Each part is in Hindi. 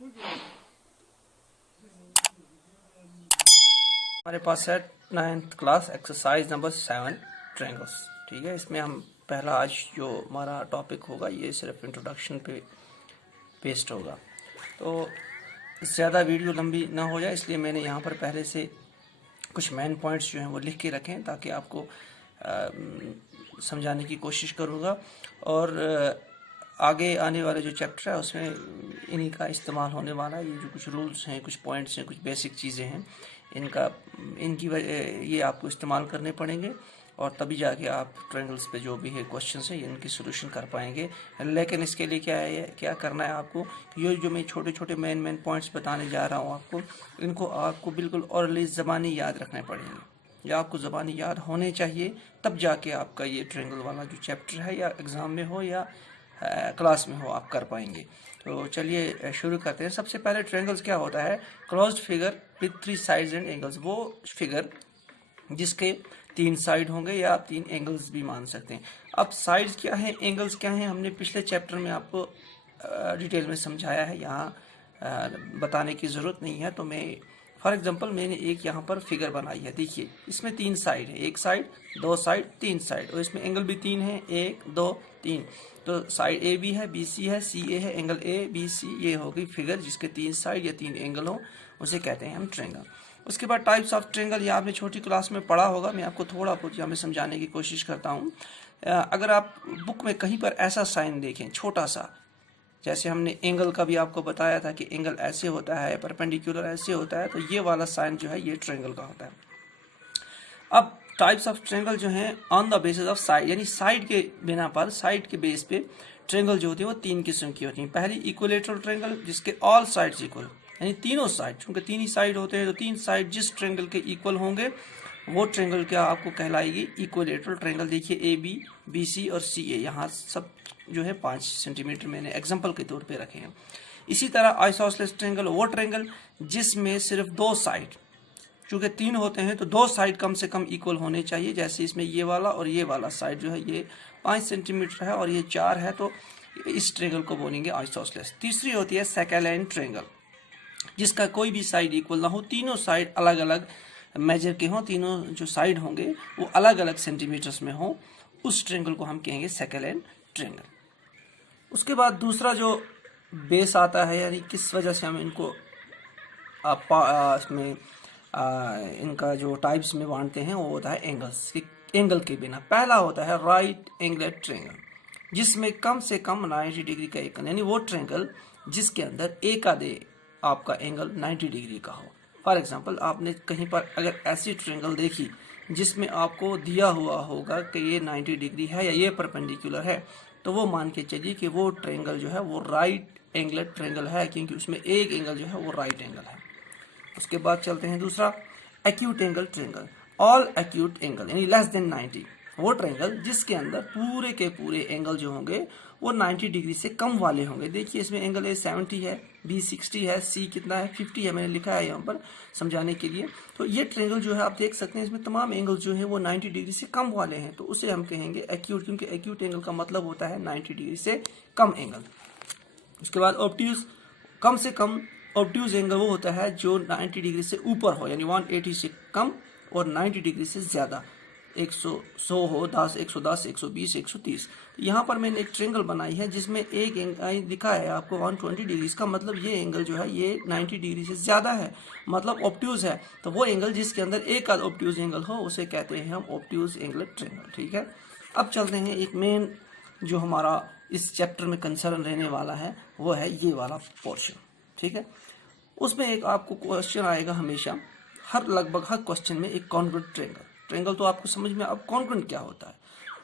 हमारे पास है 9th class exercise number 7 triangles. ठीक है, इसमें हम पहला आज जो हमारा टॉपिक होगा ये सिर्फ इंट्रोडक्शन पे बेस्ड होगा, तो ज़्यादा वीडियो लंबी ना हो जाए इसलिए मैंने यहाँ पर पहले से कुछ मेन पॉइंट्स जो हैं वो लिख के रखे हैं ताकि आपको समझाने की कोशिश करूँगा। और आगे आने वाले जो चैप्टर है उसमें इन्हीं का इस्तेमाल होने वाला है। ये जो कुछ रूल्स हैं, कुछ पॉइंट्स हैं, कुछ बेसिक चीज़ें हैं, इनकी ये आपको इस्तेमाल करने पड़ेंगे और तभी जाके आप ट्रायंगल्स पे जो भी है क्वेश्चंस हैं इनकी सोल्यूशन कर पाएंगे। लेकिन इसके लिए क्या करना है आपको, ये जो मैं छोटे छोटे मेन पॉइंट्स बताने जा रहा हूँ इनको आपको बिल्कुल ऑरली ज़बानी याद रखने पड़ेंगे या आपको ज़बानी याद होने चाहिए, तब जाके आपका ये ट्रायंगल वाला जो चैप्टर है या एग्ज़ाम में हो या क्लास में हो आप कर पाएंगे। तो चलिए शुरू करते हैं। सबसे पहले ट्रायंगल्स क्या होता है, closed figure with 3 sides and angles. वो फिगर जिसके 3 साइड होंगे या आप 3 एंगल्स भी मान सकते हैं। अब साइड्स क्या है, एंगल्स क्या है, हमने पिछले चैप्टर में आपको डिटेल में समझाया है, यहाँ बताने की ज़रूरत नहीं है। तो मैं फॉर एग्जांपल मैंने एक यहाँ पर फिगर बनाई है, देखिए इसमें 3 साइड है, 1 साइड, 2 साइड, 3 साइड, और इसमें एंगल भी 3 है, 1 2 3। तो साइड ए बी है, बी सी है, सी ए है, एंगल ए बी सी, ये हो गई फिगर जिसके 3 साइड या 3 एंगल हो, उसे कहते हैं हम ट्रायंगल। उसके बाद टाइप्स ऑफ ट्रायंगल, ये आपने छोटी क्लास में पढ़ा होगा, मैं आपको थोड़ा बहुत यहाँ में समझाने की कोशिश करता हूँ। अगर आप बुक में कहीं पर ऐसा साइन देखें छोटा सा, जैसे हमने एंगल का भी आपको बताया था कि एंगल ऐसे होता है, परपेंडिकुलर ऐसे होता है, तो ये वाला साइन जो है ये ट्रायंगल का होता है। अब टाइप्स ऑफ ट्रायंगल जो हैं on the basis of side, यानी साइड के बिना पर, साइड के बेस पे ट्रायंगल जो होती है वो 3 किस्म की होती हैं। पहली इक्विलेटरल ट्रायंगल, जिसके ऑल साइड्स इक्वल, यानी तीनों साइड, चूंकि 3 ही साइड होते हैं तो 3 साइड जिस ट्रायंगल के इक्वल होंगे वो ट्रायंगल क्या आपको कहलाएगी, इक्विलेटरल ट्रायंगल। देखिए ए बी, बी सी और सी ए, यहाँ सब जो है 5 सेंटीमीटर मैंने एग्जाम्पल के तौर पे रखे हैं। इसी तरह आइसोसेलेस ट्रायंगल, वो ट्रायंगल जिसमें सिर्फ 2 साइड, चूंकि 3 होते हैं तो 2 साइड कम से कम इक्वल होने चाहिए। जैसे इसमें ये वाला और ये वाला साइड जो है ये 5 सेंटीमीटर है और ये 4 है, तो इस ट्रायंगल को बोलेंगे आइसोसेलेस। तीसरी होती है सेकेलाइन ट्रायंगल, जिसका कोई भी साइड इक्वल ना हो, तीनों साइड अलग अलग मेजर के हों, तीनों जो साइड होंगे वो अलग अलग सेंटीमीटर्स में हों, उस ट्रायंगल को हम कहेंगे सेकेलाइन ट्रायंगल। उसके बाद दूसरा जो बेस आता है, यानी किस वजह से हम इनको इसमें इनका जो टाइप्स में बांटते हैं, वो होता है एंगल्स, एंगल के बिना। पहला होता है राइट एंगलेट ट्रायंगल, जिसमें कम से कम 90 डिग्री का एंगल, यानी वो ट्रायंगल जिसके अंदर एक आधे आपका एंगल 90 डिग्री का हो। फॉर एग्जांपल आपने कहीं पर अगर ऐसी ट्रायंगल देखी जिसमें आपको दिया हुआ होगा कि ये 90 डिग्री है या ये परपेंडिकुलर है, तो वो मान के चलिए कि वो ट्रायंगल जो है वो राइट एंगलेट ट्रायंगल है, क्योंकि उसमें एक एंगल जो है वो राइट एंगल है। उसके बाद चलते हैं दूसरा, acute angle triangle, all acute angle यानी लेस देन 90, वो ट्रायंगल जिसके अंदर पूरे के पूरे एंगल जो होंगे वो 90 डिग्री से कम वाले होंगे। देखिए इसमें एंगल ए 70 है, बी 60 है, सी कितना है 50 है, मैंने लिखा है यहाँ पर समझाने के लिए। तो ये ट्रायंगल जो है आप देख सकते हैं इसमें तमाम एंगल जो है वो 90 डिग्री से कम वाले हैं, तो उसे हम कहेंगे एक्यूट, क्योंकि एक्यूट एंगल का मतलब होता है 90 डिग्री से कम एंगल। उसके बाद ऑब्ट्यूज, कम से कम ऑब्ट्यूज एंगल वो होता है जो 90 डिग्री से ऊपर हो, यानी 180 से कम और 90 डिग्री से ज़्यादा, 100 हो, 10, 110, 120, 130। यहाँ पर मैंने एक ट्रायंगल बनाई है जिसमें एक एंगल दिखा है आपको 120 डिग्री, इसका मतलब ये एंगल जो है ये 90 डिग्री से ज़्यादा है, मतलब ऑब्ट्यूज है। तो वो एंगल जिसके अंदर एक आध ऑब्ट्यूज एंगल हो उसे कहते हैं हम ऑब्ट्यूज एंगलेट ट्रायंगल। ठीक है, अब चलते हैं एक मेन जो हमारा इस चैप्टर में कंसर्न रहने वाला है, वो है ये वाला पोर्शन। ठीक है, उसमें एक आपको क्वेश्चन आएगा हमेशा, लगभग हर क्वेश्चन में एक कॉन्ग्रुएंट ट्रायंगल। ट्रायंगल तो आपको समझ में, अब कॉन्ग्रुएंट क्या होता है।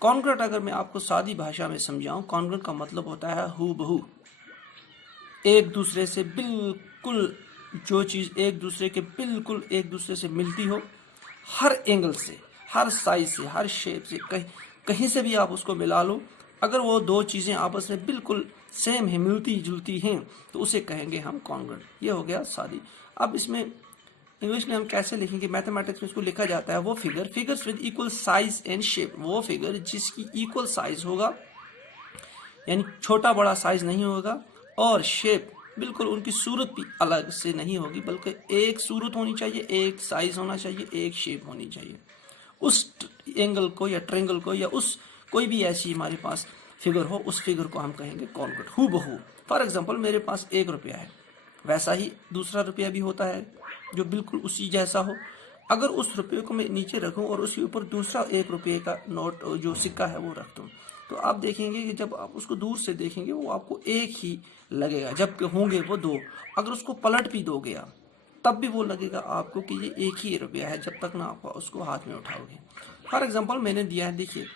कॉन्ग्रुएंट अगर मैं आपको सादी भाषा में समझाऊं, कॉन्ग्रुएंट का मतलब होता है हूबहू, एक दूसरे से बिल्कुल, जो चीज़ एक दूसरे के बिल्कुल एक दूसरे से मिलती हो, हर एंगल से, हर साइज से, हर शेप से, कहीं से भी आप उसको मिला लो, अगर वो दो चीज़ें आपस में बिल्कुल सेम है, मिलती जुलती हैं, तो उसे कहेंगे हम कॉन्ग्रुएंट। ये हो गया सादी। अब इसमें इंग्लिश में हम कैसे लिखेंगे, मैथमेटिक्स में इसको लिखा जाता है वो figures with equal size and shape, वो फिगर जिसकी इक्वल साइज होगा, यानी छोटा बड़ा साइज नहीं होगा, और शेप बिल्कुल उनकी सूरत भी अलग से नहीं होगी, बल्कि एक सूरत होनी चाहिए, एक साइज होना चाहिए, एक शेप होनी चाहिए। उस एंगल को या ट्रेंगल को या उस कोई भी ऐसी हमारे पास फिगर हो, उस फिगर को हम कहेंगे कॉन्ग्रुएंट, हूबहू। फॉर एग्जांपल मेरे पास 1 रुपया है, वैसा ही दूसरा रुपया भी होता है जो बिल्कुल उसी जैसा हो। अगर उस रुपये को मैं नीचे रखूं और उसके ऊपर दूसरा 1 रुपये का नोट जो सिक्का है वो रख दूं, तो आप देखेंगे कि जब आप उसको दूर से देखेंगे वो आपको एक ही लगेगा, जबकि होंगे वो दो। अगर उसको पलट भी दोगे आप, तब भी वो लगेगा आपको कि ये एक ही रुपया है, जब तक ना आप उसको हाथ में उठाओगे। फॉर एग्जांपल मैंने दिया है, देखिए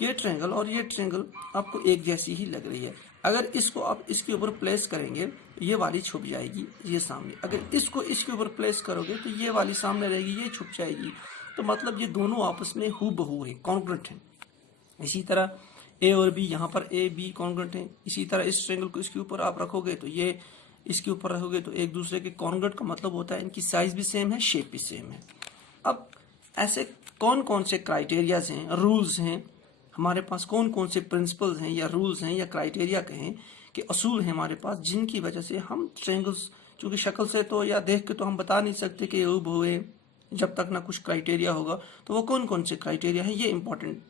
ये ट्रायंगल और ये ट्रायंगल आपको एक जैसी ही लग रही है। अगर इसको आप इसके ऊपर प्लेस करेंगे ये वाली छुप जाएगी ये सामने, अगर इसको इसके ऊपर प्लेस करोगे तो ये वाली सामने रहेगी, ये छुप जाएगी। तो मतलब ये दोनों आपस में हूबहू है, कॉन्ग्रुएंट है। इसी तरह ए और बी, यहाँ पर ए बी कॉन्ग्रुएंट है। इसी तरह इस ट्रायंगल को इसके ऊपर आप रखोगे तो ये इसके ऊपर रखोगे तो एक दूसरे के कॉन्ग्रुएंट का मतलब होता है इनकी साइज भी सेम है, शेप भी सेम है। अब ऐसे कौन कौन से क्राइटेरियाज हैं, रूल्स हैं हमारे पास, कौन कौन से प्रिंसिपल्स हैं या रूल्स हैं या क्राइटेरिया कहें कि असूल हैं हमारे पास, जिनकी वजह से हम ट्रायंगल्स, चूंकि शक्ल से तो या देख के तो हम बता नहीं सकते कि हूबहू है, जब तक ना कुछ क्राइटेरिया होगा। तो वो कौन कौन से क्राइटेरिया हैं, ये इंपॉर्टेंट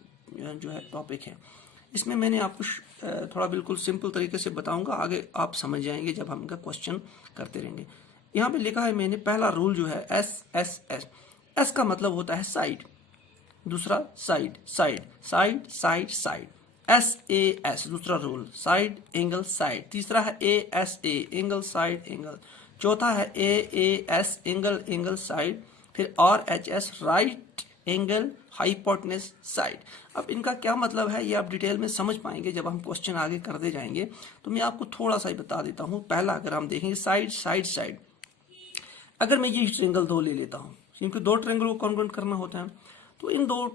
जो है टॉपिक है। इसमें मैंने आपको थोड़ा बिल्कुल सिंपल तरीके से बताऊंगा, आगे आप समझ जाएंगे जब हम इनका क्वेश्चन करते रहेंगे। यहाँ पे लिखा है मैंने, पहला रूल जो है एस एस एस। एस का मतलब होता है साइड, दूसरा side side side side side, S A S दूसरा रूल, साइड एंगल साइड। तीसरा है A S A, angle side angle. चौथा है A A S, angle angle side. फिर R H S, right angle hypotenuse side. अब इनका क्या मतलब है ये आप डिटेल में समझ पाएंगे जब हम क्वेश्चन आगे करते जाएंगे। तो मैं आपको थोड़ा सा ही बता देता हूँ। पहला अगर हम देखेंगे साइड साइड साइड, अगर मैं ये ट्रायंगल 2 ले लेता हूँ, क्योंकि 2 ट्रायंगल को कॉन्ग्रुएंट करना होता है, तो इन 2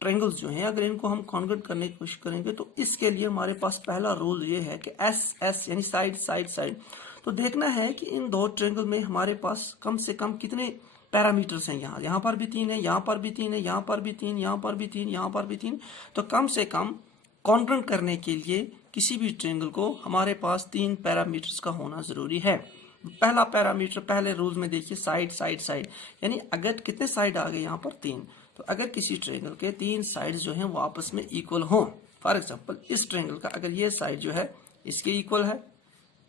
ट्रायंगल्स जो हैं अगर इनको हम कॉन्वर्ट करने की कोशिश करेंगे तो इसके लिए हमारे पास पहला रूल ये है कि एस एस यानी साइड साइड साइड। तो देखना है कि इन 2 ट्रायंगल में हमारे पास कम से कम कितने पैरामीटर्स हैं। यहाँ पर भी 3 है, यहाँ पर भी 3 है, यहाँ पर भी 3, यहाँ पर भी 3, यहाँ पर भी 3। तो कम से कम कॉन्वर्ट करने के लिए किसी भी ट्रायंगल को हमारे पास 3 पैरामीटर्स का होना जरूरी है। पहला पैरामीटर पहले रूल में देखिए, साइड साइड साइड, यानी अगर कितने साइड आ गए यहाँ पर 3, तो अगर किसी ट्रायंगल के 3 साइड्स जो हैं वो आपस में इक्वल हों। फॉर एग्जांपल इस ट्रायंगल का अगर ये साइड जो है इसके इक्वल है,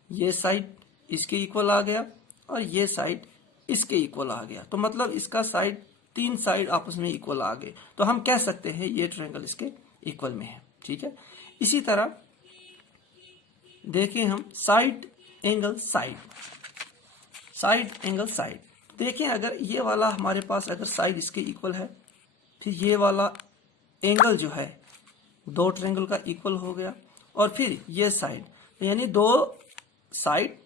ये साइड इसके इक्वल आ गया और ये साइड इसके इक्वल आ गया, तो मतलब इसका साइड 3 साइड आपस में इक्वल आ गए, तो हम कह सकते हैं ये ट्रायंगल इसके इक्वल में है। ठीक है, इसी तरह देखें हम side angle side, side angle side. देखें अगर ये वाला हमारे पास अगर साइड इसके इक्वल है, फिर ये वाला एंगल जो है 2 ट्रायंगल का इक्वल हो गया, और फिर ये साइड, यानी 2 साइड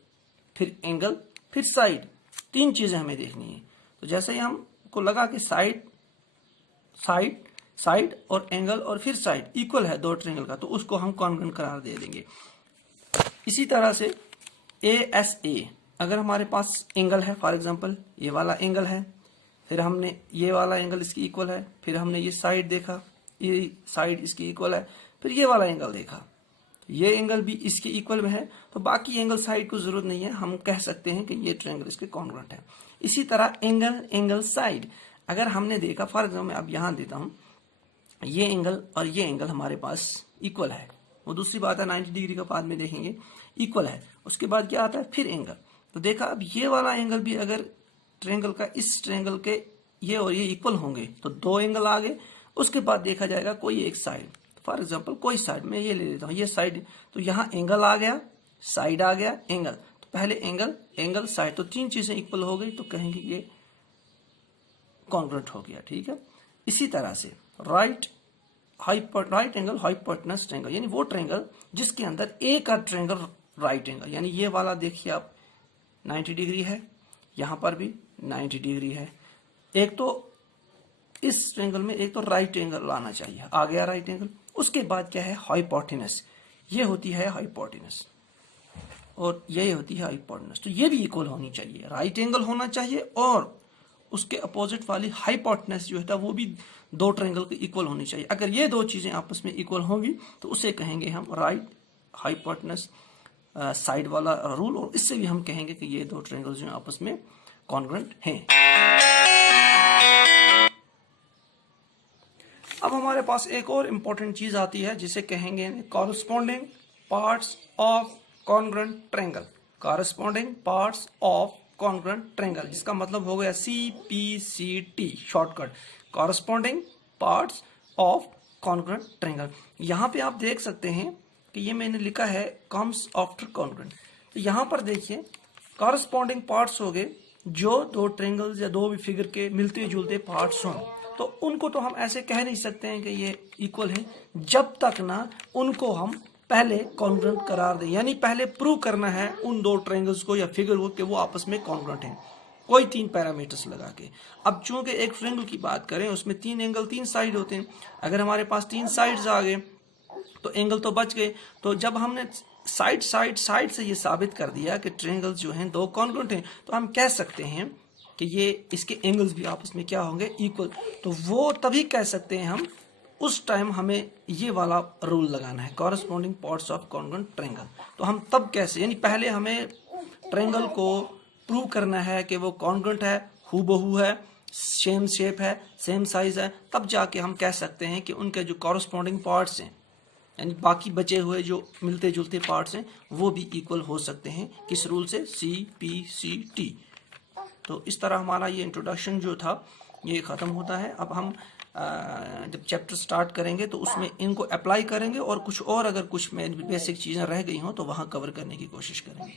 फिर एंगल फिर साइड, 3 चीजें हमें देखनी है। तो जैसे ही हमको लगा कि साइड साइड साइड और एंगल और फिर साइड इक्वल है 2 ट्रायंगल का, तो उसको हम कॉन्ग्रुएंट करार दे देंगे। इसी तरह से ए एस ए, अगर हमारे पास एंगल है, फॉर एग्जांपल ये वाला एंगल है, फिर हमने ये वाला एंगल इसकी इक्वल है, फिर हमने ये साइड देखा, ये साइड इसकी इक्वल है, फिर ये वाला एंगल देखा, ये एंगल भी इसके इक्वल में है, तो बाकी एंगल साइड को जरूरत नहीं है, हम कह सकते हैं कि ये ट्रायंगल इसके कॉन्ग्रुएंट है। इसी तरह एंगल एंगल साइड, अगर हमने देखा, फॉर एग्जाम्पल मैं अब यहां देता हूं, ये एंगल और ये एंगल हमारे पास इक्वल है, वो दूसरी बात है 90 डिग्री का बाद में देखेंगे, इक्वल है। उसके बाद क्या आता है, फिर एंगल। तो देखा अब ये वाला एंगल भी अगर ट्रायंगल का इस ट्रायंगल के ये और ये इक्वल होंगे तो 2 एंगल आ गए। उसके बाद देखा जाएगा कोई एक साइड, फॉर एग्जांपल कोई साइड में ये ले लेता हूँ, ये साइड, तो यहाँ एंगल आ गया, साइड आ गया, एंगल, तो पहले एंगल एंगल साइड, तो 3 चीजें इक्वल हो गई, तो कहेंगे ये कॉन्ग्रुएंट हो गया। ठीक है, इसी तरह से राइट एंगल हाइपोटेनस ट्रायंगल, यानी वो ट्रायंगल जिसके अंदर ए का ट्रायंगल राइट एंगल, यानी ये वाला देखिए आप 90 डिग्री है, यहां पर भी 90 डिग्री है। एक तो इस ट्रायंगल में एक तो राइट एंगल लाना चाहिए, आ गया राइट एंगल। उसके बाद क्या है, हाइपोटेनस, ये होती है हाइपोटेनस और ये होती है हाइपोटेनस, तो ये भी इक्वल होनी चाहिए, राइट एंगल होना चाहिए और उसके अपोजिट वाली हाइपोटेनस जो है वो भी 2 ट्रायंगल के इक्वल होनी चाहिए। अगर ये 2 चीजें आपस में इक्वल होंगी तो उसे कहेंगे हम राइट हाइपोटेनस साइड वाला रूल, और इससे भी हम कहेंगे कि ये दो ट्रायंगल्स जो आपस में कॉन्ग्रुएंट हैं। अब हमारे पास एक और इंपॉर्टेंट चीज आती है जिसे कहेंगे corresponding parts of congruent triangle. Corresponding parts of congruent triangle, जिसका मतलब हो गया CPCT shortcut, corresponding parts of congruent triangle. यहाँ पे आप देख सकते हैं कि ये मैंने लिखा है कम्स आफ्टर कॉन्ग्रुएंट। तो यहाँ पर देखिए कॉरस्पॉन्डिंग पार्ट्स हो गए जो दो ट्रायंगल्स या दो भी फिगर के मिलते जुलते पार्ट्स हों, तो उनको तो हम ऐसे कह नहीं सकते हैं कि ये इक्वल है जब तक ना उनको हम पहले कॉन्ग्रुएंट करार दें, यानी पहले प्रूव करना है उन दो ट्रायंगल्स को या फिगर को कि वो आपस में कॉन्ग्रुएंट हैं, कोई 3 पैरामीटर्स लगा के। अब चूंकि एक ट्रायंगल की बात करें उसमें 3 एंगल 3 साइड होते हैं, अगर हमारे पास 3 साइड्स आ गए तो एंगल तो बच गए। तो जब हमने साइड से ये साबित कर दिया कि ट्रायंगल्स जो हैं दो कॉन्ग्रुएंट हैं, तो हम कह सकते हैं कि ये इसके एंगल्स भी आपस में क्या होंगे, इक्वल। तो वो तभी कह सकते हैं हम, उस टाइम हमें ये वाला रूल लगाना है, corresponding parts of congruent triangle. तो हम तब कैसे, यानी पहले हमें ट्रायंगल को प्रूव करना है कि वो कॉन्ग्रुएंट है, हूबहू है, सेम शेप है, सेम साइज है, तब जाके हम कह सकते हैं कि उनके जो कॉरस्पॉन्डिंग पार्ट्स हैं, यानी बाकी बचे हुए जो मिलते जुलते पार्ट्स हैं, वो भी इक्वल हो सकते हैं। किस रूल से? CPCT। तो इस तरह हमारा ये इंट्रोडक्शन जो था ये ख़त्म होता है। अब हम जब चैप्टर स्टार्ट करेंगे तो उसमें इनको अप्लाई करेंगे और कुछ और अगर कुछ बेसिक चीज़ें रह गई हों तो वहाँ कवर करने की कोशिश करेंगे।